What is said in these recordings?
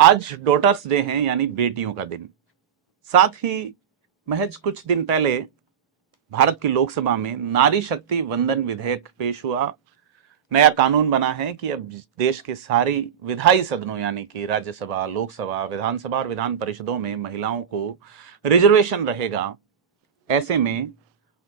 आज daughters day है, यानी बेटियों का दिन। साथ ही महज कुछ दिन पहले भारत की लोकसभा में नारी शक्ति वंदन विधेयक पेश हुआ। नया कानून बना है कि अब देश के सारी विधायी सदनों यानी कि राज्यसभा, लोकसभा, विधानसभा और विधान परिषदों में महिलाओं को रिजर्वेशन रहेगा। ऐसे में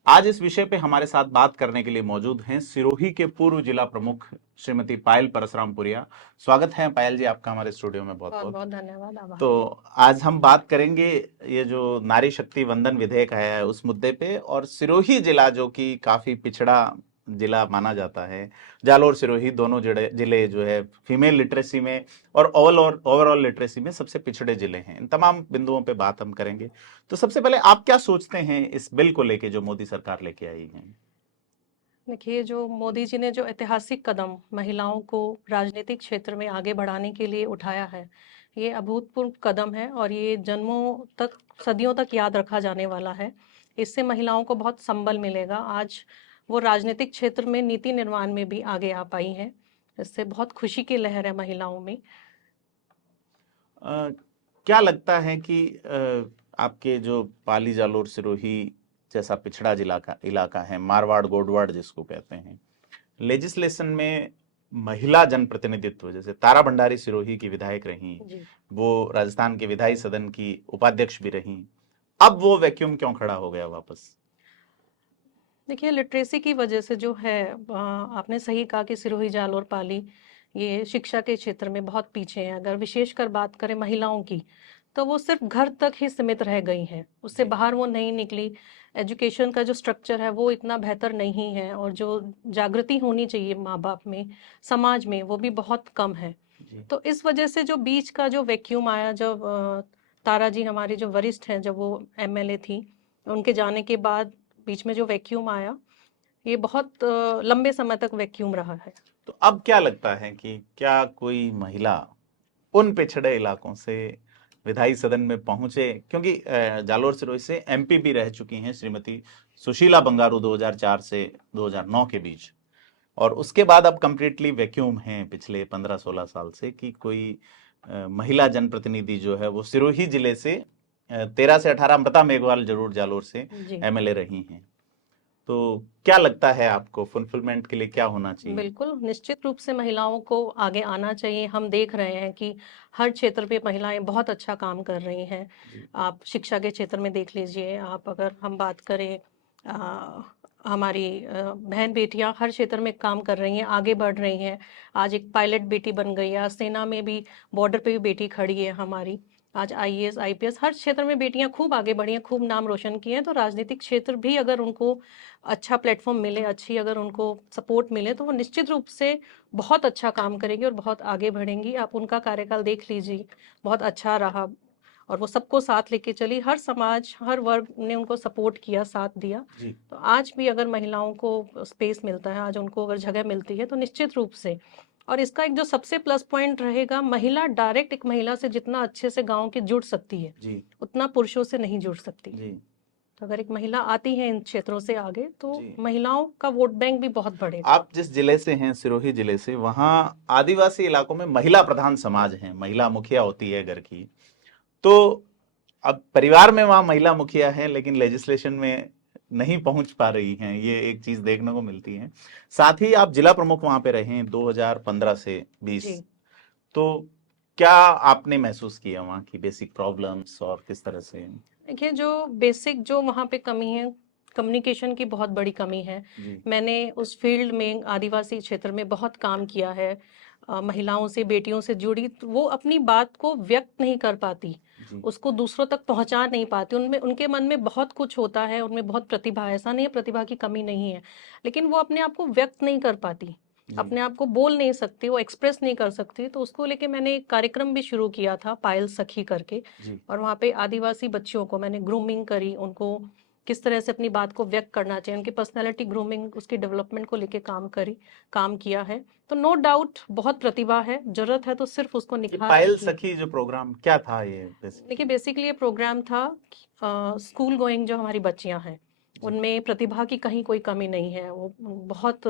आज इस विषय पे हमारे साथ बात करने के लिए मौजूद हैं सिरोही के पूर्व जिला प्रमुख श्रीमती पायल परसरामपुरिया। स्वागत है पायल जी आपका हमारे स्टूडियो में। बहुत बहुत बहुत बहुत धन्यवाद, आभार। तो आज हम बात करेंगे ये जो नारी शक्ति वंदन विधेयक है उस मुद्दे पे, और सिरोही जिला जो कि काफी पिछड़ा जिला माना जाता है। जालोर सिरोही दोनों जिले जो है फीमेल लिटरेसी में और ओवरऑल लिटरेसी में सबसे पिछड़े जिले हैं। इन तमाम बिंदुओं पे बात हम करेंगे। तो सबसे पहले आप क्या सोचते हैं इस बिल को लेके जो मोदी सरकार लेके आई है? देखिए, जो मोदी जी ने जो ऐतिहासिक कदम महिलाओं को राजनीतिक क्षेत्र में आगे बढ़ाने के लिए उठाया है, ये अभूतपूर्व कदम है और ये जन्मों तक, सदियों तक याद रखा जाने वाला है। इससे महिलाओं को बहुत संबल मिलेगा। आज वो राजनीतिक क्षेत्र में नीति निर्माण में भी आगे आ पाई हैं। इससे बहुत खुशी की लहर है महिलाओं में। क्या लगता है कि आपके जो पाली जालोर सिरोही जैसा पिछड़ा जिला का इलाका है, मारवाड़ गोडवाड़ जिसको कहते हैं, लेजिस्लेशन में महिला जनप्रतिनिधित्व, जैसे तारा भंडारी सिरोही की विधायक रही, जी, वो राजस्थान के विधायी सदन की उपाध्यक्ष भी रही, अब वो वैक्यूम क्यों खड़ा हो गया वापस? देखिए, लिटरेसी की वजह से जो है, आपने सही कहा कि सिरोही, जालोर, पाली ये शिक्षा के क्षेत्र में बहुत पीछे हैं। अगर विशेषकर बात करें महिलाओं की, तो वो सिर्फ घर तक ही सीमित रह गई हैं, उससे जी बाहर वो नहीं निकली। एजुकेशन का जो स्ट्रक्चर है वो इतना बेहतर नहीं है, और जो जागृति होनी चाहिए माँ बाप में, समाज में, वो भी बहुत कम है। जी तो इस वजह से जो बीच का जो वैक्यूम आया, जब तारा जी हमारी जो वरिष्ठ हैं, जब वो एमएलए थी, उनके जाने के बाद बीच में जो वैक्यूम आया, ये बहुत लंबे समय तक वैक्यूम रहा है। तो अब क्या लगता है कि क्या कोई महिला उन पिछड़े इलाकों से विधायी सदन में पहुंचे? क्योंकि जालोर सिरोही से एमपी भी रह चुकी हैं श्रीमती सुशीला बंगारू 2004 से 2009 के बीच, और उसके बाद अब कंप्लीटली वैक्यूम है पिछले 15-16 साल से कि कोई महिला जनप्रतिनिधि जो है वो सिरोही जिले से 13 से 18, अमृता मेघवाल जरूर जालोर से जी, एमएलए रही हैं। तो क्या लगता है आपको फुलफिलमेंट के लिए क्या होना चाहिए? बिल्कुल, निश्चित रूप से महिलाओं को आगे आना चाहिए। हम देख रहे हैं कि हर क्षेत्र पे महिलाएं बहुत अच्छा काम कर रही हैं। जी आप शिक्षा के क्षेत्र में देख लीजिए, आप अगर हम बात करें, अ, हमारी बहन बेटियां हर क्षेत्र में काम कर रही हैं, आगे बढ़ रही हैं। आज एक पायलट बेटी बन गई है, आज सेना में भी, बॉर्डर पे भी बेटी खड़ी है हमारी। आज आईएएस, आईपीएस हर क्षेत्र में बेटियां खूब आगे बढ़ी हैं, खूब नाम रोशन किए हैं। तो राजनीतिक क्षेत्र भी अगर उनको अच्छा प्लेटफॉर्म मिले, अच्छी अगर उनको सपोर्ट मिले, तो वो निश्चित रूप से बहुत अच्छा काम करेंगी और बहुत आगे बढ़ेंगी। आप उनका कार्यकाल देख लीजिए, बहुत अच्छा रहा, और वो सबको साथ लेके चली। हर समाज, हर वर्ग ने उनको सपोर्ट किया, साथ दिया। जी तो आज भी अगर महिलाओं को स्पेस मिलता है, आज उनको अगर जगह मिलती है, तो निश्चित रूप से। और इसका एक जो सबसे प्लस पॉइंट रहेगा, महिला डायरेक्ट, एक महिला से जितना अच्छे से गांव की जुड़ सकती है, जी उतना पुरुषों से नहीं जुड़ सकती। जी तो अगर एक महिला आती है इन क्षेत्रों से आगे, तो जी महिलाओं का वोट बैंक भी बहुत बढ़ेगा। आप जिस जिले से हैं, सिरोही जिले से, वहां आदिवासी इलाकों में महिला प्रधान समाज है, महिला मुखिया होती है घर की। तो अब परिवार में वहां महिला मुखिया है लेकिन लेजिस्लेशन में नहीं पहुंच पा रही हैं, ये एक चीज देखने को मिलती है। साथ ही आप जिला प्रमुख वहां पे रहे हैं 2015 से 20। जी, तो क्या आपने महसूस किया वहां की बेसिक प्रॉब्लम्स और किस तरह से? देखिए, जो बेसिक जो वहाँ पे कमी है, कम्युनिकेशन की बहुत बड़ी कमी है। जी मैंने उस फील्ड में, आदिवासी क्षेत्र में बहुत काम किया है। महिलाओं से, बेटियों से जुड़ी, तो वो अपनी बात को व्यक्त नहीं कर पाती, जी उसको दूसरों तक पहुंचा नहीं पाती। उनमें, उनके मन में बहुत कुछ होता है, उनमें बहुत प्रतिभा है, ऐसा नहीं है प्रतिभा की कमी नहीं है, लेकिन वो अपने आप को व्यक्त नहीं कर पाती, जी अपने आप को बोल नहीं सकती, वो एक्सप्रेस नहीं कर सकती। तो उसको लेके मैंने एक कार्यक्रम भी शुरू किया था, पायल सखी करके। जी और वहाँ पे आदिवासी बच्चियों को मैंने ग्रूमिंग करी, उनको किस तरह से अपनी बात को व्यक्त करना चाहिए, उनकी पर्सनैलिटी ग्रूमिंग, उसकी डेवलपमेंट को लेके काम किया है। तो नो डाउट बहुत प्रतिभा है, जरूरत है तो सिर्फ उसको ये निखारने पायल की। सखी जो प्रोग्राम क्या था ये देखिए, बेसिकली? बेसिकली ये प्रोग्राम था, स्कूल गोइंग जो हमारी बच्चियां हैं, जी उनमें प्रतिभा की कहीं कोई कमी नहीं है, वो बहुत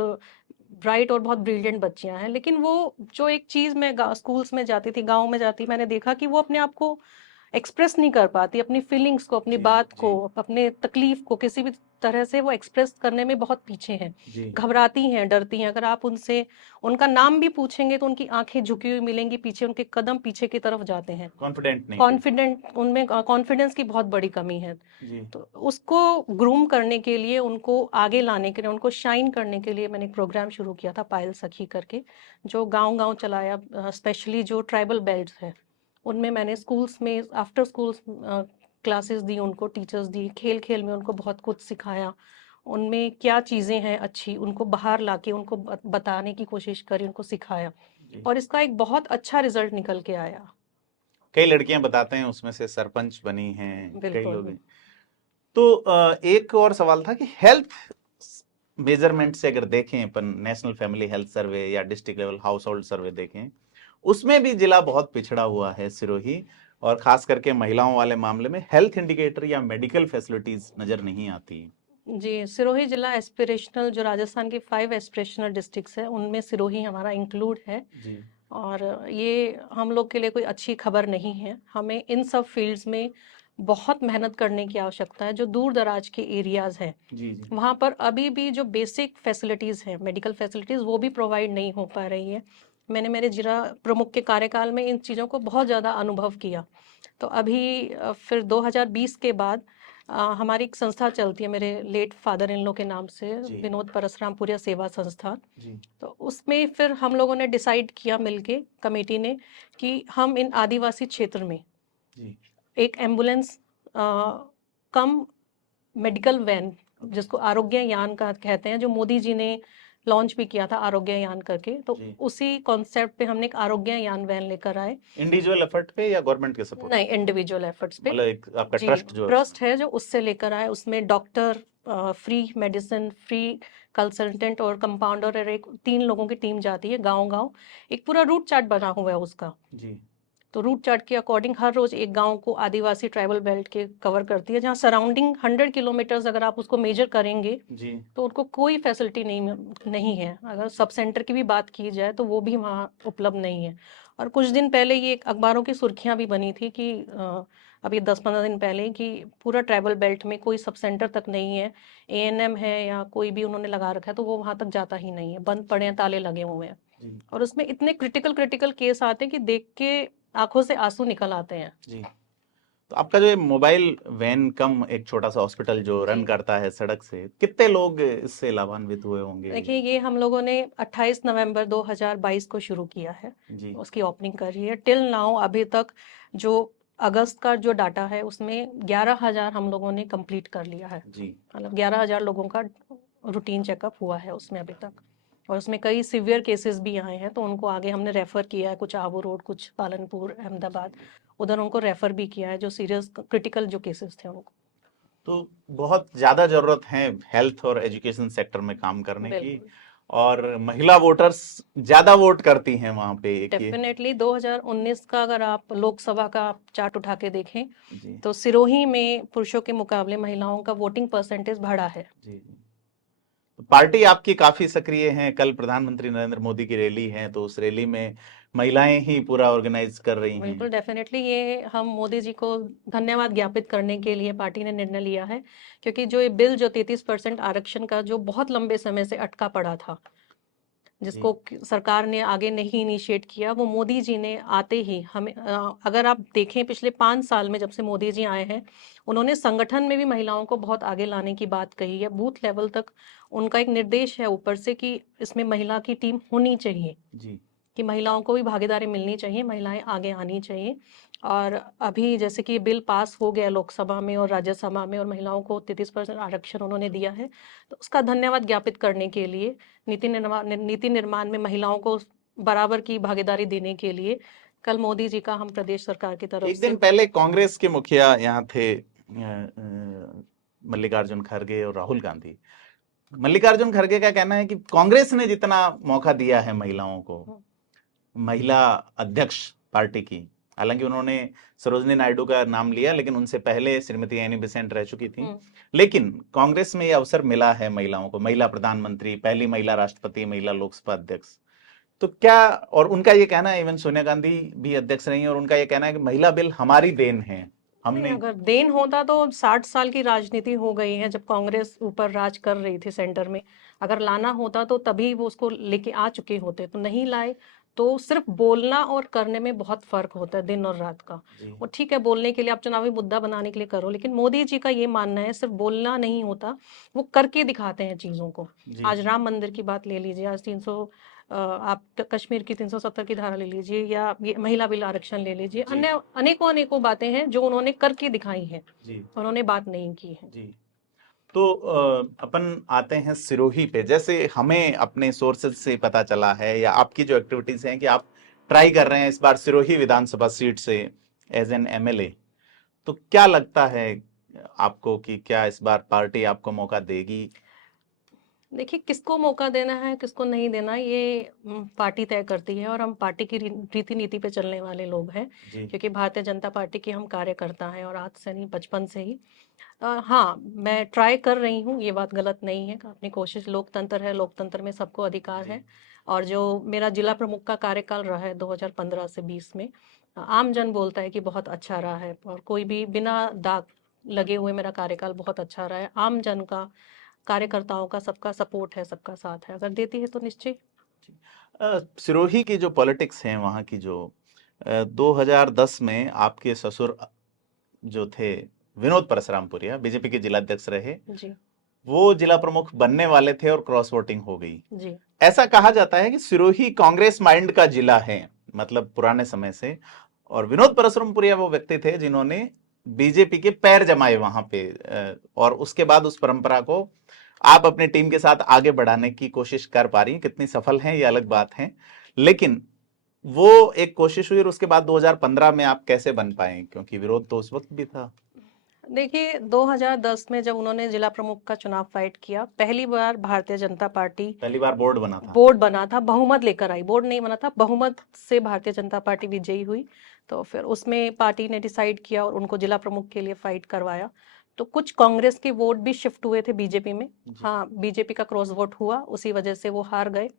ब्राइट और बहुत ब्रिलियंट बच्चियां हैं, लेकिन वो जो एक चीज मैं स्कूल्स में जाती थी, गांव में जाती, मैंने देखा कि वो अपने आप को एक्सप्रेस नहीं कर पाती, अपनी फीलिंग्स को, अपनी जी बात को, जी अपने तकलीफ को किसी भी तरह से वो एक्सप्रेस करने में बहुत पीछे हैं, जी घबराती हैं, डरती हैं। अगर आप उनसे उनका नाम भी पूछेंगे तो उनकी आंखें झुकी हुई मिलेंगी पीछे, उनके कदम पीछे की तरफ जाते हैं। कॉन्फिडेंट नहीं फील। कॉन्फिडेंट, उनमें कॉन्फिडेंस की बहुत बड़ी कमी है। जी तो उसको ग्रूम करने के लिए, उनको आगे लाने के लिए, उनको शाइन करने के लिए मैंने एक प्रोग्राम शुरू किया था, पायल सखी करके, जो गांव गांव चलाया। स्पेशली जो ट्राइबल बेल्ट्स है उनमें मैंने स्कूल्स में आफ्टर स्कूल्स क्लासेस दी, उनको टीचर्स दी, खेल खेल में उनको बहुत कुछ सिखाया, उनमें क्या चीज़ें हैं अच्छी उनको बाहर लाके उनको बताने की कोशिश करी, उनको सिखाया, जी। और इसका एक बहुत अच्छा रिजल्ट निकल के आया। कई लड़कियां बताते हैं उसमें से सरपंच बनी हैं, कई लोग बिल्कुल। हैं। तो एक और सवाल था कि हेल्थ मेजरमेंट से अगर देखें अपन, नेशनल फैमिली हेल्थ सर्वे या डिस्ट्रिक्ट लेवल हाउस होल्ड सर्वे देखें, उसमें भी जिला बहुत पिछड़ा हुआ है सिरोही, और खास करके महिलाओं वाले मामले में हेल्थ इंडिकेटर या मेडिकल फैसिलिटीज नजर नहीं आती। जी, सिरोही जिला एस्पिरेशनल, जो राजस्थान की 5 एस्पिरेशनल डिस्ट्रिक्ट्स है उनमें सिरोही हमारा इंक्लूड है। जी और ये हम लोग के लिए कोई अच्छी खबर नहीं है। हमें इन सब फील्ड्स में बहुत मेहनत करने की आवश्यकता है। जो दूर दराज के एरियाज हैं जी जी वहाँ पर अभी भी जो बेसिक फैसिलिटीज़ हैं, मेडिकल फैसिलिटीज़, वो भी प्रोवाइड नहीं हो पा रही है। मैंने मेरे जिला प्रमुख के कार्यकाल में इन चीज़ों को बहुत ज़्यादा अनुभव किया। तो अभी फिर 2020 के बाद हमारी एक संस्था चलती है मेरे लेट फादर इन लॉ के नाम से, जी विनोद परसरामपुरिया सेवा संस्थान। जी तो उसमें फिर हम लोगों ने डिसाइड किया मिलके, कमेटी ने, कि हम इन आदिवासी क्षेत्र में जी एक एम्बुलेंस कम मेडिकल वैन, जिसको आरोग्य यान का कहते हैं, जो मोदी जी ने लॉन्च भी किया था, आरोग्य यान करके, तो जी। उसी कॉन्सेप्ट पे हमने एक आरोग्य यान वैन लेकर आए। इंडिविजुअल एफर्ट पे या गवर्नमेंट के सपोर्ट? नहीं, इंडिविजुअल एफर्ट्स पे। मतलब एक आपका जी, ट्रस्ट जो है ट्रस्ट है जो, उससे लेकर आए। उसमें doctor, free medicine, free consultant और कंपाउंडर, और एक 3 लोगों की टीम जाती है गांव गांव। एक पूरा रूट चार्ट बना हुआ है उसका। जी तो रूट चार्ट के अकॉर्डिंग हर रोज एक गांव को आदिवासी ट्राइबल बेल्ट के कवर करती है, जहां सराउंडिंग 100 किलोमीटर्स अगर आप उसको मेजर करेंगे जी तो उनको कोई फैसिलिटी नहीं है। अगर सब सेंटर की भी बात की जाए तो वो भी वहाँ उपलब्ध नहीं है। और कुछ दिन पहले ये अखबारों की सुर्खियां भी बनी थी कि अभी 10-15 दिन पहले, कि पूरा ट्राइबल बेल्ट में कोई सब सेंटर तक नहीं है, एएनएम है या कोई भी उन्होंने लगा रखा है तो वो वहाँ तक जाता ही नहीं है, बंद पड़े हैं, ताले लगे हुए हैं। जी और उसमें इतने क्रिटिकल केस आते हैं कि देख के आंखों से आंसू निकल आते हैं। जी। तो आपका जो ये मोबाइल वैन कम एक छोटा सा हॉस्पिटल जो रन जी, करता है सड़क से, कितने लोग इससे लाभान्वित हुए होंगे? देखिए ये हम लोगों ने 28 नवंबर 2022 को शुरू किया है, जी उसकी ओपनिंग करी है। टिल नाउ अभी तक जो अगस्त का जो डाटा है उसमें 11,000 हम लोगों ने कंप्लीट कर लिया है। जी मतलब 11,000 लोगों का रूटीन चेकअप हुआ है उसमें अभी तक। और उसमें कई सीवियर केसेस भी आए हैं तो उनको आगे हमने रेफर किया है, कुछ आबू रोड, कुछ पालनपुर, अहमदाबाद, उधर उनको रेफर भी किया है, जो सीरियस क्रिटिकल जो केसेस थे उनको। तो बहुत ज्यादा जरूरत है हेल्थ और एजुकेशन सेक्टर में काम करने की, बिल्कुल, और महिला वोटर्स ज्यादा वोट करती हैं वहां पे, एक ये। डेफिनेटली 2019 का अगर आप लोकसभा का आप चार्ट उठा के देखें जी तो सिरोही में पुरुषों के मुकाबले महिलाओं का वोटिंग परसेंटेज बढ़ा है। जी जी। तो पार्टी आपकी काफी सक्रिय है, कल प्रधानमंत्री नरेंद्र मोदी की रैली है तो उस रैली में महिलाएं ही पूरा ऑर्गेनाइज कर रही बिल्कुल, हैं। डेफिनेटली ये हम मोदी जी को धन्यवाद ज्ञापित करने के लिए पार्टी ने निर्णय लिया है, क्योंकि जो ये बिल, जो 33% आरक्षण का, जो बहुत लंबे समय से अटका पड़ा था, जी जिसको सरकार ने आगे नहीं इनिशिएट किया, वो मोदी जी ने आते ही हमें, अगर आप देखें पिछले 5 साल में जब से मोदी जी आए हैं, उन्होंने संगठन में भी महिलाओं को बहुत आगे लाने की बात कही है। बूथ लेवल तक उनका एक निर्देश है ऊपर से कि इसमें महिला की टीम होनी चाहिए, जी कि महिलाओं को भी भागीदारी मिलनी चाहिए, महिलाएं आगे आनी चाहिए। और अभी जैसे कि बिल पास हो गया लोकसभा में और राज्यसभा में, और महिलाओं को 33% आरक्षण उन्होंने दिया है, तो उसका धन्यवाद ज्ञापित करने के लिए, नीति निर्माण में महिलाओं को बराबर की भागीदारी देने के लिए, कल मोदी जी का हम प्रदेश सरकार की तरफ एक से। दिन पहले कांग्रेस के मुखिया यहाँ थे, मल्लिकार्जुन खड़गे और राहुल गांधी। मल्लिकार्जुन खड़गे का कहना है कि कांग्रेस ने जितना मौका दिया है महिलाओं को, महिला अध्यक्ष पार्टी की, हालांकि उन्होंने सरोजनी नायडू का नाम लिया, लेकिन उनसे पहले श्रीमती एनी बेसेंट रह चुकी थी। लेकिन कांग्रेस में ये अवसर मिला है महिलाओं को, महिला प्रधानमंत्री, पहली महिला राष्ट्रपति, महिला लोकसभा अध्यक्ष। तो क्या, और उनका ये कहना है, इवन सोनिया गांधी भी अध्यक्ष रही हैं, और उनका ये कहना है कि महिला बिल हमारी देन है, नहीं, हमने। अगर देन होता तो 60 साल की राजनीति हो गई है जब कांग्रेस ऊपर राज कर रही थी सेंटर में। अगर लाना होता तो तभी वो उसको लेके आ चुके होते, तो नहीं लाए। तो सिर्फ बोलना और करने में बहुत फर्क होता है, दिन और रात का। जी और ठीक है, बोलने के लिए आप चुनावी मुद्दा बनाने के लिए करो, लेकिन मोदी जी का ये मानना है सिर्फ बोलना नहीं होता, वो करके दिखाते हैं चीजों को। जी आज राम मंदिर की बात ले लीजिए, आज 300 आप कश्मीर की 370 की धारा ले लीजिए, या ये महिला बिल आरक्षण ले लीजिए, जी अन्य अनेकों अनेकों बातें हैं जो उन्होंने करके दिखाई हैं, जी उन्होंने बात नहीं की है। जी। तो अपन आते हैं सिरोही पे। जैसे हमें अपने सोर्सेज से पता चला है, या आपकी जो एक्टिविटीज हैं, कि आप ट्राई कर रहे हैं इस बार सिरोही विधानसभा सीट से एज एन एमएलए। तो क्या लगता है आपको कि क्या इस बार पार्टी आपको मौका देगी? देखिए, किसको मौका देना है किसको नहीं देना, ये पार्टी तय करती है, और हम पार्टी की रीति नीति पे चलने वाले लोग हैं, जी क्योंकि भारतीय जनता पार्टी के हम कार्यकर्ता हैं, और आज से नहीं, बचपन से ही। हाँ, मैं ट्राई कर रही हूँ, ये बात गलत नहीं है, अपनी कोशिश, लोकतंत्र है, लोकतंत्र में सबको अधिकार है। और जो मेरा जिला प्रमुख का कार्यकाल रहा है 2015 से 20 में, आम जन बोलता है कि बहुत अच्छा रहा है, और कोई भी बिना दाग लगे हुए मेरा कार्यकाल बहुत अच्छा रहा है। आम जन का, कार्यकर्ताओं का, सबका सपोर्ट है, सबका साथ है, अगर देती है तो निश्चय। सिरोही की जो पॉलिटिक्स है वहाँ की, जो 2010 में आपके ससुर जो थे विनोद परशुरामपुरिया, बीजेपी के जिलाध्यक्ष रहे, जी वो जिला प्रमुख बनने वाले थे और क्रॉस वोटिंग हो गई। जी ऐसा कहा जाता है कि सिरोही कांग्रेस माइंड का जिला है, मतलब पुराने समय से। और विनोद परशुरामपुरिया वो व्यक्ति थे जिन्होंने बीजेपी के पैर जमाए वहां पे, और उसके बाद उस परंपरा को आप अपनी टीम के साथ आगे बढ़ाने की कोशिश कर पा रही हैं। कितनी सफल हैं ये अलग बात है, लेकिन वो एक कोशिश हुई, और उसके बाद 2015 में आप कैसे बन पाए, क्योंकि विरोध तो उस वक्त भी था। देखिए, 2010 में जब उन्होंने जिला प्रमुख का चुनाव फाइट किया, पहली बार भारतीय जनता पार्टी, पहली बार बोर्ड बना था। बोर्ड बना था, बहुमत लेकर आई, बोर्ड नहीं बना था, बहुमत से भारतीय जनता पार्टी विजयी हुई। तो फिर उसमें पार्टी ने डिसाइड किया और उनको जिला प्रमुख के लिए फाइट करवाया। तो कुछ कांग्रेस के वोट भी शिफ्ट हुए थे बीजेपी में। हाँ, बीजेपी का क्रॉस वोट हुआ, उसी वजह से वो हार गए,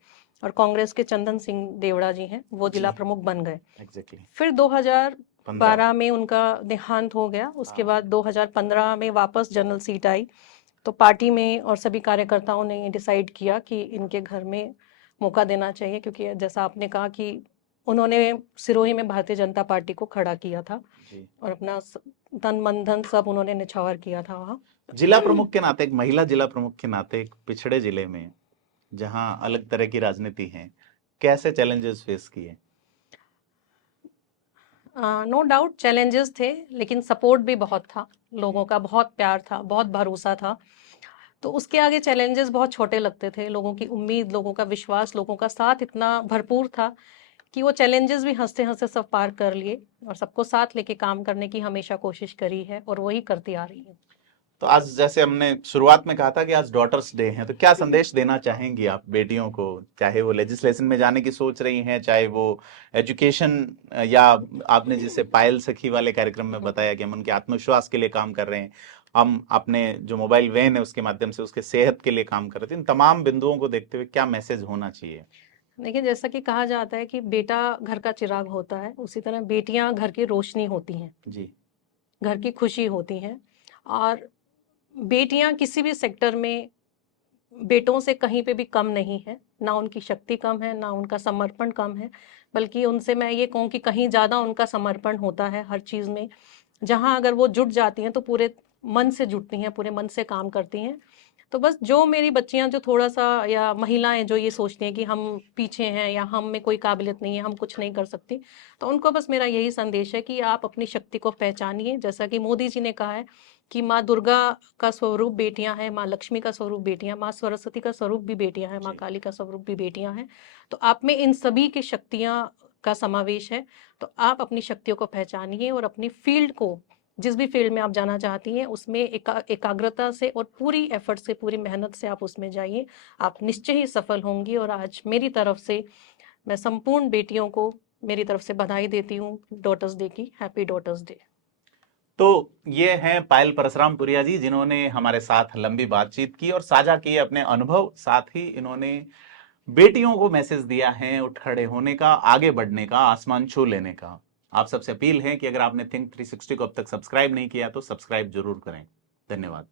और कांग्रेस के चंदन सिंह देवड़ा जी हैं, वो जिला प्रमुख बन गए। एग्जैक्टली। फिर 2012 में उनका देहांत हो गया। उसके बाद 2015 में वापस जनरल सीट आई, तो पार्टी में और सभी कार्यकर्ताओं ने डिसाइड किया कि इनके घर में मौका देना चाहिए, क्योंकि जैसा आपने कहा कि उन्होंने सिरोही में भारतीय जनता पार्टी को खड़ा किया था, और अपना तन मन धन सब उन्होंने निछावर किया था वहाँ। जिला प्रमुख के नाते, एक महिला जिला प्रमुख के नाते, एक पिछड़े जिले में जहां अलग तरह की राजनीति है, कैसे चैलेंजेस फेस किए? नो डाउट चैलेंजेस थे, लेकिन सपोर्ट भी बहुत था, लोगों का बहुत प्यार था, बहुत भरोसा था। तो उसके आगे चैलेंजेस बहुत छोटे लगते थे। लोगों की उम्मीद, लोगों का विश्वास, लोगों का साथ इतना भरपूर था कि वो चैलेंजेस भी हंसते हंसते सब पार कर लिए, और सबको साथ लेके काम करने की हमेशा कोशिश करी है, और वही करती आ रही है। तो आज, जैसे हमने शुरुआत में कहा था कि आज डॉटर्स डे है, तो क्या संदेश देना चाहेंगी आप बेटियों को, चाहे वो लेजिस्लेशन में जाने की सोच रही हैं, चाहे वो एजुकेशन, या आपने जिसे पायल सखी वाले कार्यक्रम में बताया कि हम उनके आत्मविश्वास के लिए काम कर रहे हैं, हम अपने जो मोबाइल वैन है उसके माध्यम से उसके सेहत के लिए काम कर रहे थे, इन तमाम बिंदुओं को देखते हुए क्या मैसेज होना चाहिए? देखिए, जैसा कि कहा जाता है कि बेटा घर का चिराग होता है, उसी तरह बेटियां घर की रोशनी होती हैं, जी घर की खुशी होती हैं। और बेटियां किसी भी सेक्टर में बेटों से कहीं पे भी कम नहीं है, ना उनकी शक्ति कम है, ना उनका समर्पण कम है, बल्कि उनसे मैं ये कहूँ कि कहीं ज़्यादा उनका समर्पण होता है हर चीज़ में। जहाँ अगर वो जुट जाती हैं तो पूरे मन से जुटती हैं, पूरे मन से काम करती हैं। तो बस जो मेरी बच्चियां जो थोड़ा सा, या महिलाएं जो ये सोचती हैं कि हम पीछे हैं, या हम में कोई काबिलियत नहीं है, हम कुछ नहीं कर सकती, तो उनको बस मेरा यही संदेश है कि आप अपनी शक्ति को पहचानिए। जैसा कि मोदी जी ने कहा है कि माँ दुर्गा का स्वरूप बेटियां हैं, माँ लक्ष्मी का स्वरूप बेटियां, माँ सरस्वती का स्वरूप भी बेटियां हैं, माँ काली का स्वरूप भी बेटियां हैं। तो आप में इन सभी की शक्तियां का समावेश है। तो आप अपनी शक्तियों को पहचानिए, और अपनी फील्ड को, जिस भी फील्ड में आप जाना चाहती हैं, उसमें एकाग्रता से और पूरी एफर्ट से, पूरी मेहनत से आप उसमें जाइए, आप निश्चय ही सफल होंगी। और आज मेरी तरफ से मैं संपूर्ण बेटियों को मेरी तरफ से बधाई देती हूँ डॉटर्स डे की। Happy daughters day. तो ये हैं पायल परशुरामपुरिया जी, जिन्होंने हमारे साथ लंबी बातचीत की और साझा किए अपने अनुभव। साथ ही इन्होंने बेटियों को मैसेज दिया है उठ खड़े होने का, आगे बढ़ने का, आसमान छू लेने का। आप सबसे अपील है कि अगर आपने थिंक 360 को अब तक सब्सक्राइब नहीं किया तो सब्सक्राइब जरूर करें। धन्यवाद।